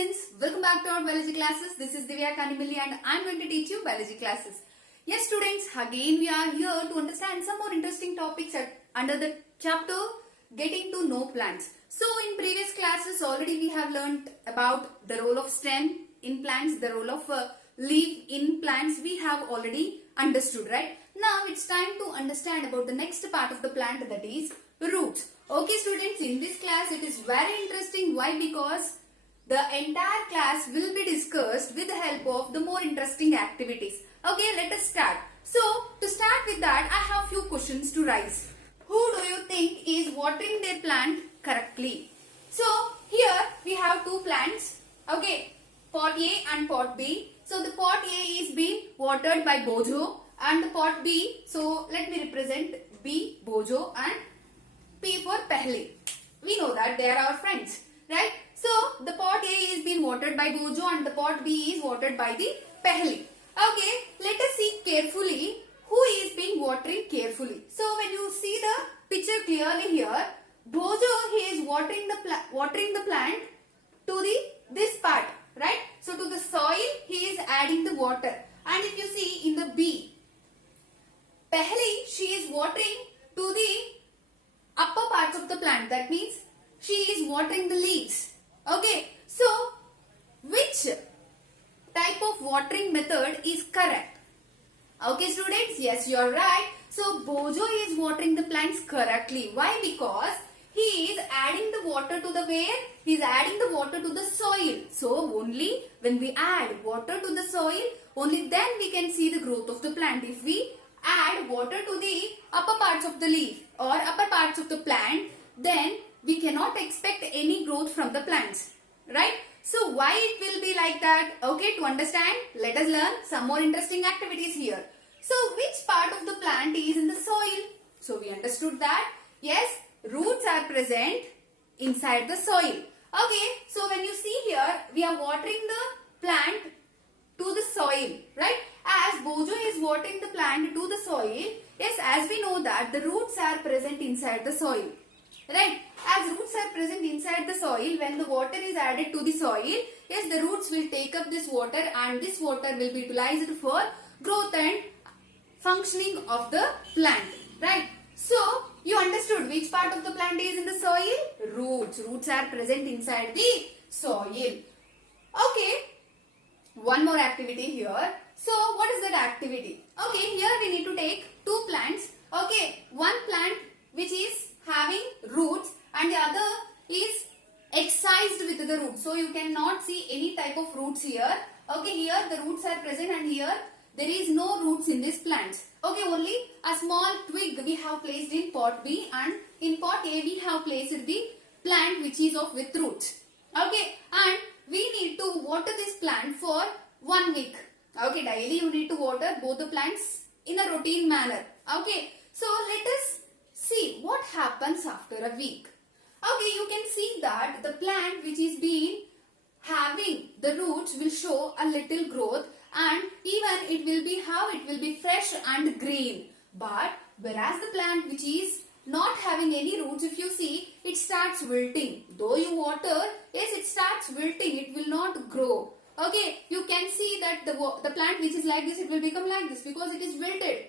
students, welcome back to our biology classes. This is Divya Kanimili and I am going to teach you biology classes. Yes students, again we are here to understand some more interesting topics under the chapter Getting to Know Plants. So in previous classes already we have learnt about the role of stem in plants, the role of leaf in plants we have already understood, right? Now it's time to understand about the next part of the plant, that is roots. Okay students, in this class it is very interesting. Why? Because the entire class will be discussed with the help of the more interesting activities. Okay, let us start. So, to start with that, I have few questions to raise. Who do you think is watering their plant correctly? So, here we have two plants. Okay, pot A and pot B. So, the pot A is being watered by Bojo and the pot B. So, let me represent B, Bojo, and P for Pehle. We know that they are our friends, right? So, the pot A is being watered by Bojo and the pot B is watered by the Pehle. Okay, let us see carefully who is being watering carefully. So, when you see the picture clearly here, Bojo, he is watering the plant to this part, right? So, to the soil he is adding the water. And if you see in the B, Pehle, she is watering to the upper parts of the plant. That means she is watering the leaves. Okay, so which type of watering method is correct? Okay students, yes you are right. So Bojo is watering the plants correctly. Why? Because he is adding the water to the where? He is adding the water to the soil. So only when we add water to the soil, only then we can see the growth of the plant. If we add water to the upper parts of the leaf or upper parts of the plant, then we cannot expect any growth from the plants, right? So why it will be like that? Okay, to understand, let us learn some more interesting activities here. So which part of the plant is in the soil? So we understood that, yes, roots are present inside the soil. Okay, so when you see here, we are watering the plant to the soil, right? As Bojo is watering the plant to the soil, yes, as we know that the roots are present inside the soil. Right, as roots are present inside the soil, when the water is added to the soil, yes, the roots will take up this water and this water will be utilized for growth and functioning of the plant, right? So, you understood which part of the plant is in the soil? Roots. Roots are present inside the soil. Okay, one more activity here. So, what is that activity? Okay, here we need to take two plants. Okay, one plant which is having roots and the other is excised with the roots. So you cannot see any type of roots here. Okay, here the roots are present and here there is no roots in this plant. Okay, only a small twig we have placed in pot B and in pot A we have placed the plant which is of with roots. Okay, and we need to water this plant for 1 week. Okay, daily you need to water both the plants in a routine manner. Okay, so let us see what happens after a week. Okay, you can see that the plant which is being having the roots will show a little growth and even it will be how it will be fresh and green. But whereas the plant which is not having any roots, if you see, it starts wilting. Though you water, yes, it starts wilting. It will not grow. Okay, you can see that the plant which is like this, it will become like this because it is wilted.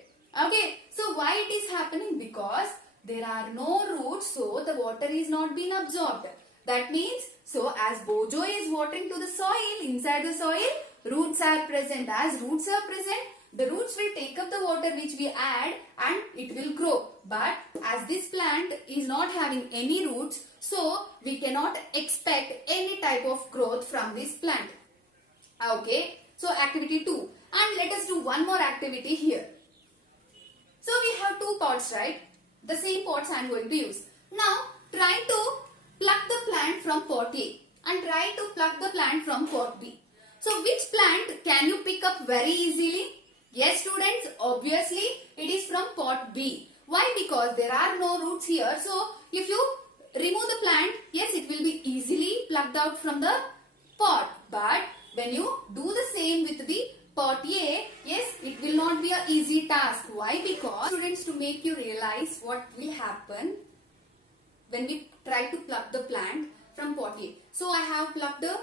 Okay, so why it is happening? Because there are no roots, so the water is not being absorbed. That means, so as Bojo is watering to the soil, inside the soil, roots are present. As roots are present, the roots will take up the water which we add and it will grow. But as this plant is not having any roots, so we cannot expect any type of growth from this plant. Okay, so activity 2. And let us do one more activity here. So we have two pots, right? The same pots I am going to use. Now try to pluck the plant from pot A and try to pluck the plant from pot B. So which plant can you pick up very easily? Yes students, obviously it is from pot B. Why? Because there are no roots here. So if you remove the plant, yes, it will be easily plucked out from the pot. But when you do the same with the pot A, yes, it will not be an easy task. Why? Because students, to make you realize what will happen when we try to pluck the plant from pot A. So I have plucked the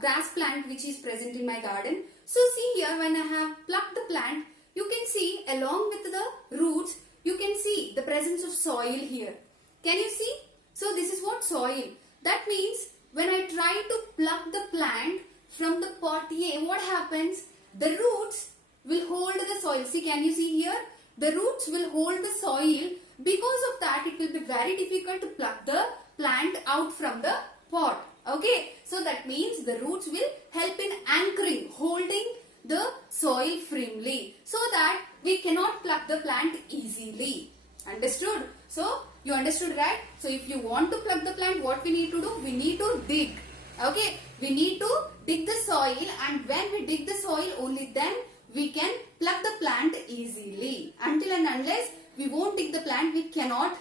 grass plant which is present in my garden. So see here, when I have plucked the plant, you can see along with the roots, you can see the presence of soil here. Can you see? So this is what soil. That means when I try to pluck the plant from the pot A, what happens? The roots will hold the soil. See, can you see here? The roots will hold the soil. Because of that, it will be very difficult to pluck the plant out from the pot. Okay, so that means the roots will help in anchoring, holding the soil firmly, so that we cannot pluck the plant easily. Understood? So you understood, right? So if you want to pluck the plant, what we need to do? We need to dig. Okay, we need to dig the soil, and when we dig the soil, only then we can pluck the plant easily. Until and unless we won't dig the plant, we cannot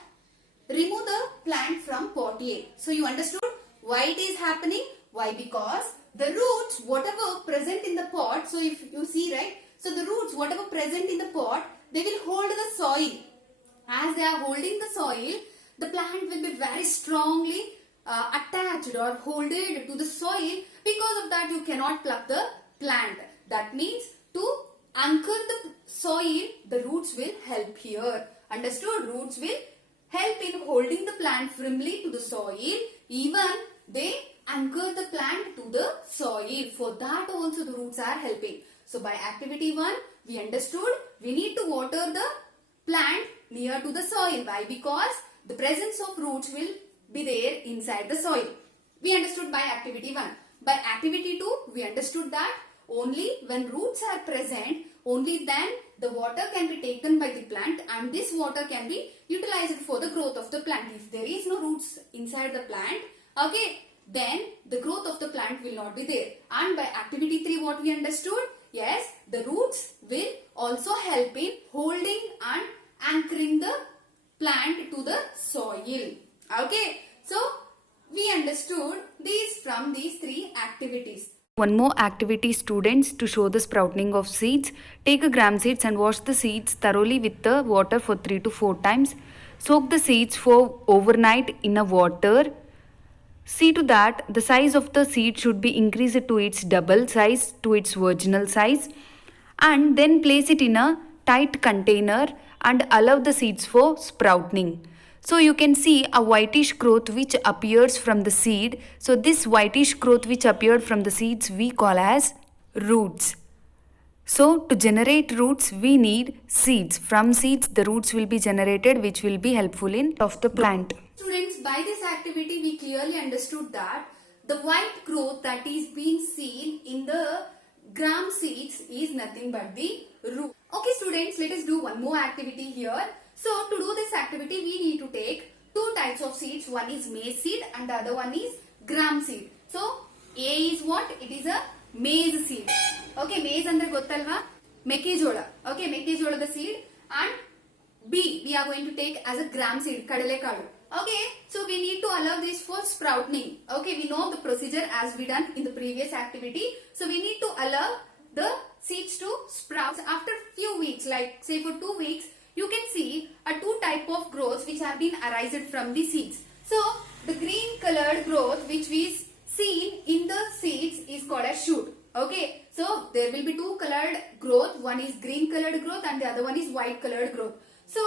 remove the plant from pot A. So you understood why it is happening? Why? Because the roots, whatever present in the pot, so if you see, right, so the roots, whatever present in the pot, they will hold the soil. As they are holding the soil, the plant will be very strongly attached or holded to the soil. Because of that, you cannot pluck the plant. That means to anchor the soil, the roots will help here. Understood? Roots will help in holding the plant firmly to the soil. Even they anchor the plant to the soil. For that also the roots are helping. So by activity 1, we understood we need to water the plant near to the soil. Why? Because the presence of roots will be there inside the soil. We understood by activity 1. By activity 2, we understood that only when roots are present, only then the water can be taken by the plant, and this water can be utilized for the growth of the plant. If there is no roots inside the plant, okay, then the growth of the plant will not be there. And by activity 3, what we understood? Yes, the roots will also help in holding and anchoring the plant to the soil. Okay, so we understood these from these 3 activities. One more activity, students, to show the sprouting of seeds. Take a gram seeds and wash the seeds thoroughly with the water for 3 to 4 times. Soak the seeds for overnight in a water. See to that the size of the seed should be increased to its double size, to its virginal size, and then place it in a tight container and allow the seeds for sprouting. So you can see a whitish growth which appears from the seed. So this whitish growth which appeared from the seeds we call as roots. So to generate roots we need seeds. From seeds the roots will be generated, which will be helpful in of the plant. Students, by this activity we clearly understood that the white growth that is being seen in the gram seeds is nothing but the root. Okay students, let us do one more activity here. So to do this activity we need to take 2 types of seeds. One is maize seed and the other one is gram seed. So A is what? It is a maize seed. Okay, maize andre gottalva? Mekkejola. Okay, mekkejola seed. And B we are going to take as a gram seed, kadalekadu. Okay, so we need to allow this for sprouting. Okay, we know the procedure as we done in the previous activity. So we need to allow the seeds to sprout after few weeks, like say for 2 weeks. You can see a 2 type of growths which have been arised from the seeds. So the green colored growth which we seen in the seeds is called as shoot. Okay, so there will be 2 colored growth. One is green colored growth and the other one is white colored growth. So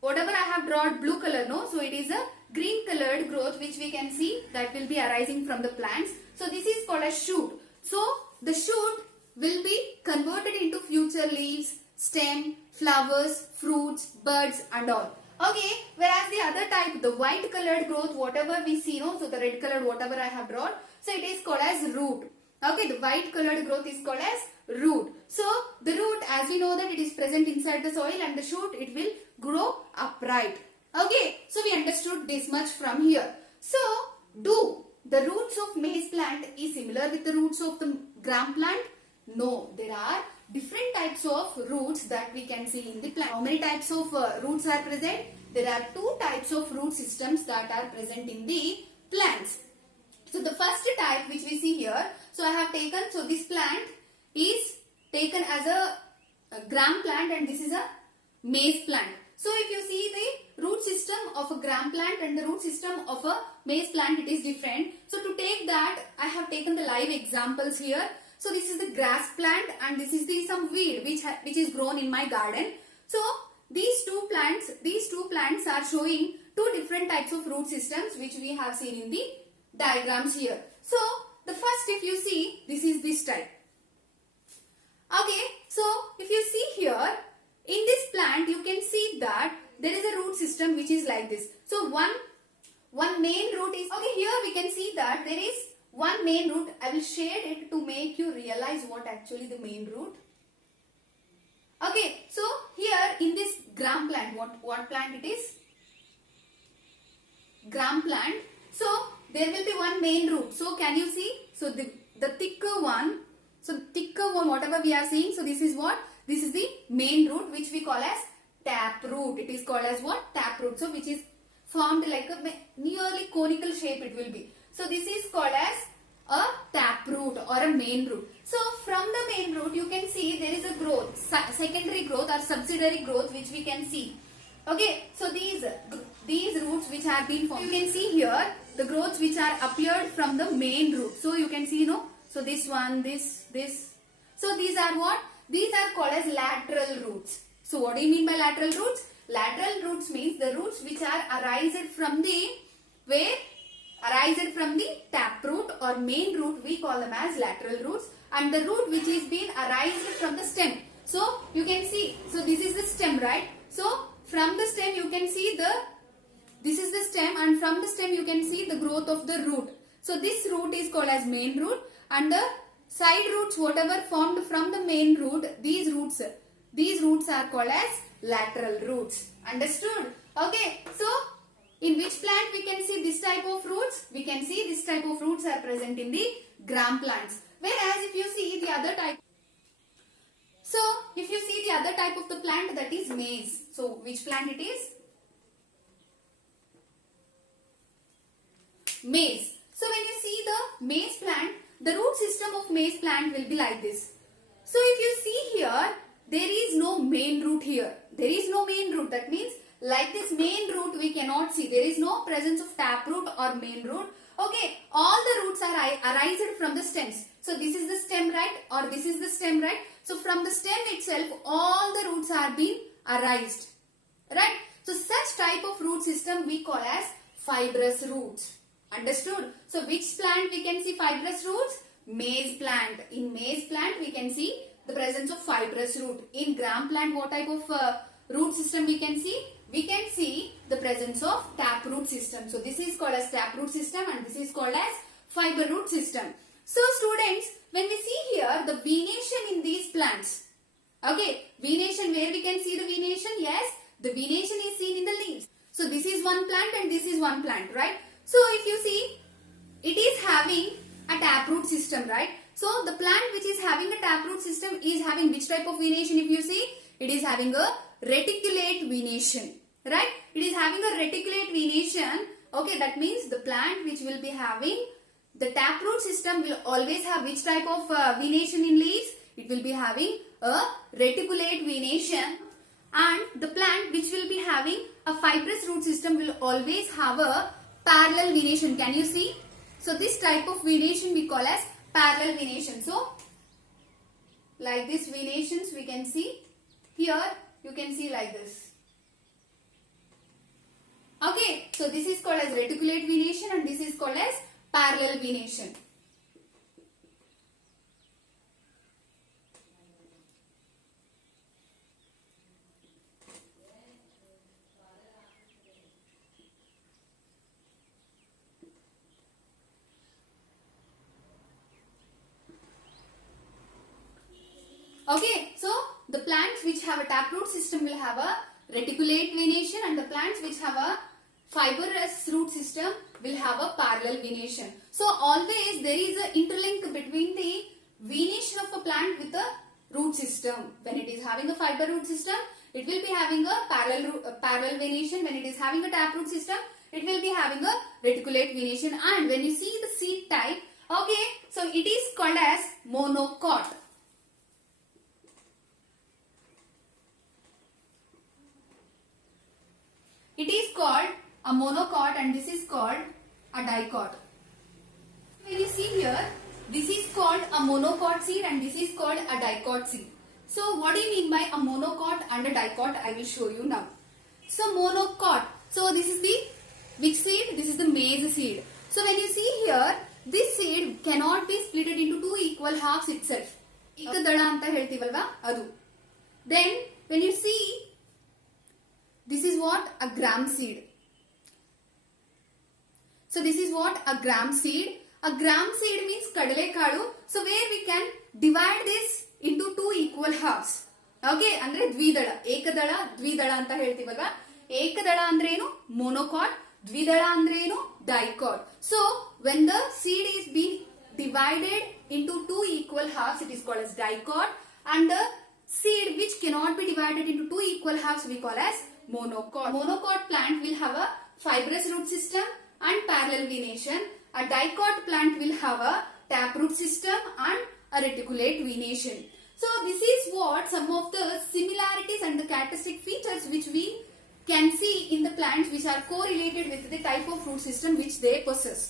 whatever I have drawn blue color, no, so it is a green colored growth which we can see that will be arising from the plants. So this is called as shoot. So the shoot will be converted into future leaves, stem, flowers, fruits, buds and all. Okay, whereas the other type, the white colored growth, whatever we see, no, so the red colored whatever I have drawn, so it is called as root. Okay, the white colored growth is called as root. So the root, as we know that it is present inside the soil, and the shoot, it will grow upright. Okay, so we understood this much from here. So do the roots of maize plant is similar with the roots of the gram plant? No, there are different types of roots that we can see in the plant. How many types of roots are present? There are 2 types of root systems that are present in the plants. So the first type which we see here, so I have taken, so this plant is taken as a gram plant and this is a maize plant. So if you see the root system of a gram plant and the root system of a maize plant it is different. So to take that, I have taken the live examples here. So this is the grass plant and this is the some weed which is grown in my garden. So these two plants are showing two different types of root systems which we have seen in the diagrams here. So the first, if you see, this is this type. Okay, so if you see here, in this plant you can see that there is a root system which is like this. So one main root is, okay, here we can see that there is one main root. I will shade it to make you realize what actually the main root. Okay, so here in this gram plant, what plant it is? Gram plant. So there will be one main root. So can you see? So the thicker one, whatever we are seeing, so this is what? This is the main root which we call as tap root. It is called as what? Tap root. So which is formed like a nearly conical shape it will be. So this is called as a tap root or a main root. So from the main root you can see there is a growth, secondary growth or subsidiary growth which we can see. Okay, so these roots which have been formed, you can see here the growths which are appeared from the main root. So you can see, so this one, this. So these are what? These are called as lateral roots. So what do you mean by lateral roots? Lateral roots means the roots which are arised from the tap root or main root, we call them as lateral roots, and the root which is being arised from the stem. So you can see, so this is the stem, right? So from the stem you can see this is the stem, and from the stem you can see the growth of the root. So this root is called as main root, and the side roots whatever formed from the main root, these roots are called as lateral roots. Understood? Okay, so in which plant we can see this type of roots? We can see this type of roots are present in the gram plants. Whereas if you see the other type, so if you see the other type of the plant, that is maize. So which plant it is? Maize. So when you see the maize plant, the root system of maize plant will be like this. So if you see here, there is no main root here. There is no main root. That means like this main root we cannot see. There is no presence of tap root or main root. Okay, all the roots are arised from the stems. So this is the stem, right? Or this is the stem, right? So from the stem itself, all the roots are being arised, right? So such type of root system we call as fibrous roots. Understood? So which plant we can see fibrous roots? Maize plant. In maize plant we can see the presence of fibrous root. In gram plant what type of root system we can see? We can see the presence of tap root system. So this is called as tap root system and this is called as fiber root system. So students, when we see here the venation in these plants, okay, venation, where we can see the venation? Yes, the venation is seen in the leaves. So this is one plant and this is one plant, right? So if you see, it is having a taproot system, right? So the plant which is having a taproot system is having which type of venation? If you see, it is having a reticulate venation, right? It is having a reticulate venation. Okay, that means the plant which will be having the taproot system will always have which type of venation in leaves? It will be having a reticulate venation, and the plant which will be having a fibrous root system will always have a parallel venation. Can you see? So this type of venation we call as parallel venation. So like this venations we can see here, you can see like this. Okay, so this is called as reticulate venation and this is called as parallel venation. Okay, so the plants which have a taproot system will have a reticulate venation and the plants which have a fibrous root system will have a parallel venation. So always there is an interlink between the venation of a plant with the root system. When it is having a fiber root system, it will be having a parallel venation. When it is having a taproot system, it will be having a reticulate venation. And when you see the seed type, okay, so it is called as monocot. It is called a monocot and this is called a dicot. When you see here, this is called a monocot seed and this is called a dicot seed. So what do you mean by a monocot and a dicot? I will show you now. So monocot. So this is the which seed? This is the maize seed. So when you see here, this seed cannot be split into two equal halves itself. ಏಕದಳ ಅಂತ ಹೇಳ್ತೀವಲ್ವಾ ಅದು. Then when you see, this is what a gram seed. So this is what a gram seed. A gram seed means kadalekalu. So where we can divide this into two equal halves. Okay, ಅಂದ್ರೆ ದ್ವಿದಳ, ಏಕದಳ, ದ್ವಿದಳ ಅಂತ ಹೇಳ್ತೀವಲ್ವಾ. ಏಕದಳ ಅಂದ್ರೆ ಏನು? Monocot. ದ್ವಿದಳ ಅಂದ್ರೆ ಏನು? Dicot. So when the seed is being divided into two equal halves, it is called as dicot, and the seed which cannot be divided into two equal halves we call as monocot. Monocot plant will have a fibrous root system and parallel venation. A dicot plant will have a taproot system and a reticulate venation. So this is what some of the similarities and the characteristic features which we can see in the plants which are correlated with the type of root system which they possess.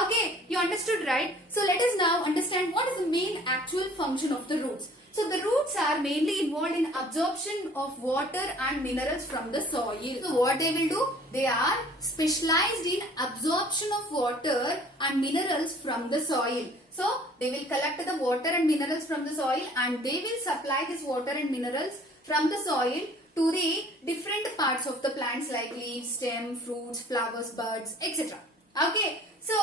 Okay, you understood, right? So let us now understand what is the main actual function of the roots. So the roots are mainly involved in absorption of water and minerals from the soil. So what they will do? They are specialized in absorption of water and minerals from the soil. So they will collect the water and minerals from the soil and they will supply this water and minerals from the soil to the different parts of the plants like leaves, stem, fruits, flowers, birds, etc. Okay, so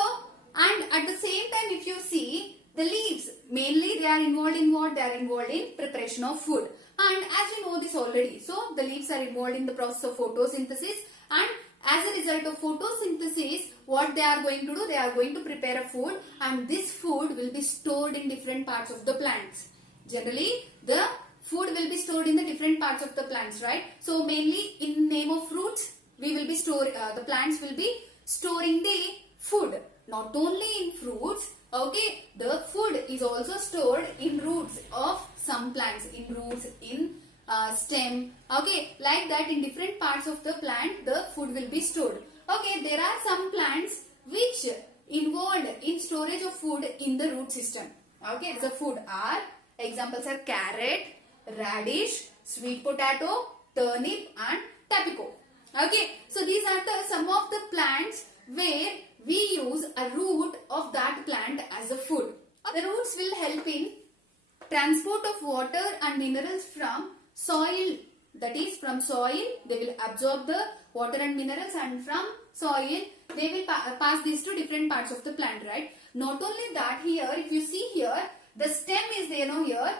and at the same time if you see, the leaves mainly they are involved in what? They are involved in preparation of food, and as you know this already, so the leaves are involved in the process of photosynthesis, and as a result of photosynthesis what they are going to do? They are going to prepare a food, and this food will be stored in different parts of the plants. Generally the food will be stored in the different parts of the plants, right? So mainly in name of fruits we will be the plants will be storing the food. Not only in fruits, okay, the food is also stored in roots of some plants, in roots, in stem, okay, like that in different parts of the plant the food will be stored. Okay, there are some plants which involved in storage of food in the root system. Okay, the food are, examples are carrot, radish, sweet potato, turnip and tapico. Okay, so these are some of the plants where we use a root of that plant as a food. The roots will help in transport of water and minerals from soil, that is from soil they will absorb the water and minerals, and from soil they will pass this to different parts of the plant, right? Not only that, here if you see here the stem is there, no, here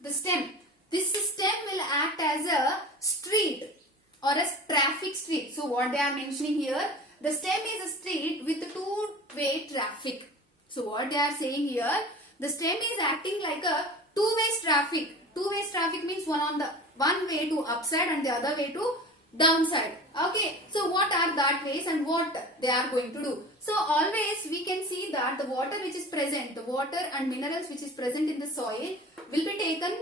the stem, this stem will act as a street or a traffic street. So what they are mentioning here, the stem is a street with two-way traffic. So what they are saying here, the stem is acting like a two-way traffic. Two-way traffic means one way to upside and the other way to downside. Okay, so what are that ways and what they are going to do? So always we can see that the water which is present, the water and minerals which is present in the soil will be taken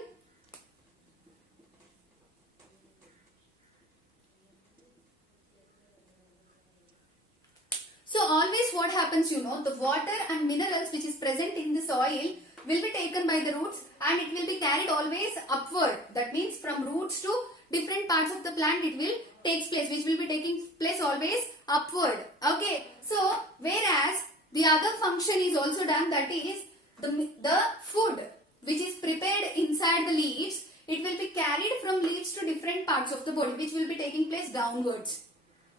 So always what happens, you know, the water and minerals which is present in the soil will be taken by the roots and it will be carried always upward. That means from roots to different parts of the plant it will takes place, which will be taking place always upward. Okay, so whereas the other function is also done, that is the food which is prepared inside the leaves, it will be carried from leaves to different parts of the body, which will be taking place downwards.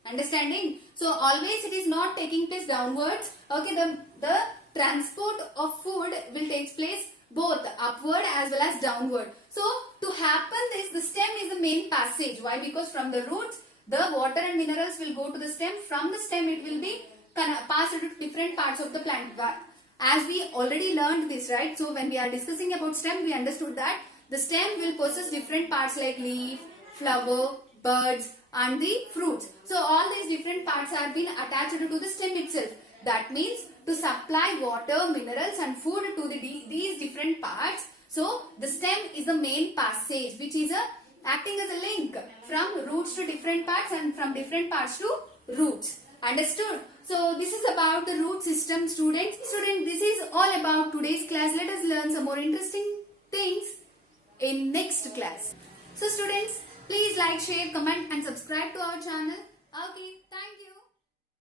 Understanding? So always it is not taking place downwards. Okay, the transport of food will take place both upward as well as downward. So to happen this, the stem is the main passage. Why? Because from the roots the water and minerals will go to the stem. From the stem it will be passed to different parts of the plant. As we already learned this, right? So when we are discussing about stem, we understood that the stem will possess different parts like leaf, flower, buds and the fruits. So all these different parts are being attached to the stem itself. That means to supply water, minerals and food to these different parts. So the stem is the main passage which is acting as a link from roots to different parts and from different parts to roots. Understood? So this is about the root system, students. This is all about today's class. Let us learn some more interesting things in next class. So students, please like, share, comment and subscribe to our channel. Okay.